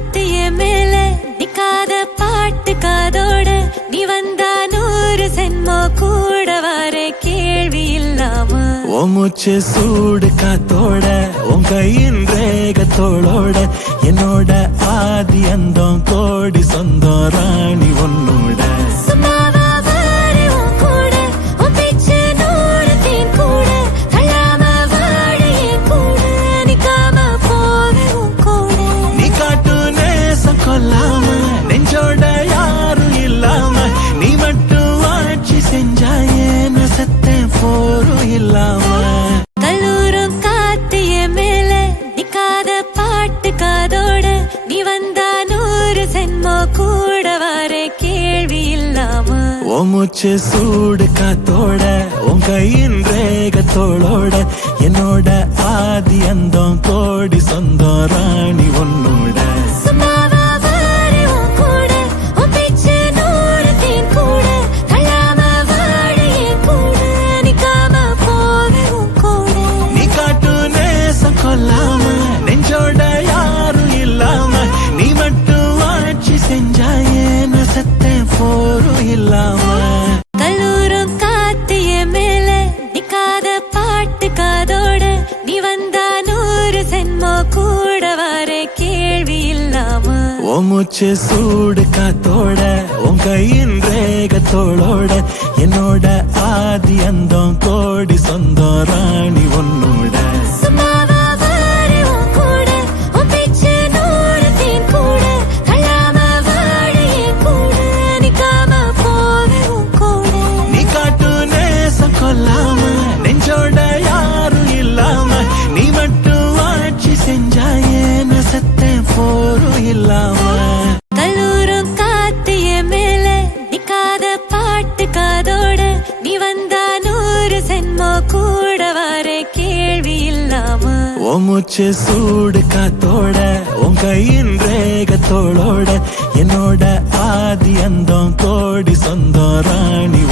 காத்து என் மேல நிக்காத பாட்டு காதோட நீ வந்தா 100 சென்மோ கூட வர கேள்வி இல்லாம ஓ மூச்சு சூடு காத்தோட உன் கையின் ரேகத்தோளோட என்னோட ஆதி அந்தம் கோடி சொந்தம் ராணி உன்னோட கொல்லாம நெஞ்சோட யாரும் இல்லாம நீ மட்டும் ஆட்சி செஞ்சாயேன்னு சத்தம் போரும் இல்லாம கல்லூரும் காத்து என் மேல நிக்காத பாட்டு காதோட நீ வந்தா 100 சென்மோ கூட வர கேள்வி இல்லாம ஓ மூச்சு சூடு காத்தோட உன் கையின் ரேகத்தோளோட என்னோட ஆதி அந்தம் கோடி சொந்தம் ராணி உன்னோட கொல்லாம நெஞ்சோட யாரும் இல்லாம நீ மட்டும் ஆட்சி செஞ்சாயேன்னு சத்தம் போரும் இல்லாம கல்லூரும் காத்து என் மேல நிக்காத பாட்டு காதோட நீ வந்தா 100 சென்மோ கூட வர கேள்வி இல்லாம ஓ மூச்சு சூடு காத்தோட உன் கையின் ரேகத்தோளோட என்னோட ஆதி அந்தம் கோடி சொந்தம் ராணி உன்னோட கொல்லாம நெஞ்சோட யாரும் இல்லாம நீ மட்டும் ஆட்சி செஞ்சாயேன்னு சத்தம் போரும் இல்லாம கல்லூரும் காத்து என் மேல நிக்காத பாட்டு காதோட நீ வந்தா 100 சென்மோ கூட வர கேள்வி இல்லாம ஓ மூச்சு சூடு காத்தோட உன் கையின் ரேகத்தோளோட என்னோட ஆதி அந்தம் கோடி சொந்தம் ராணி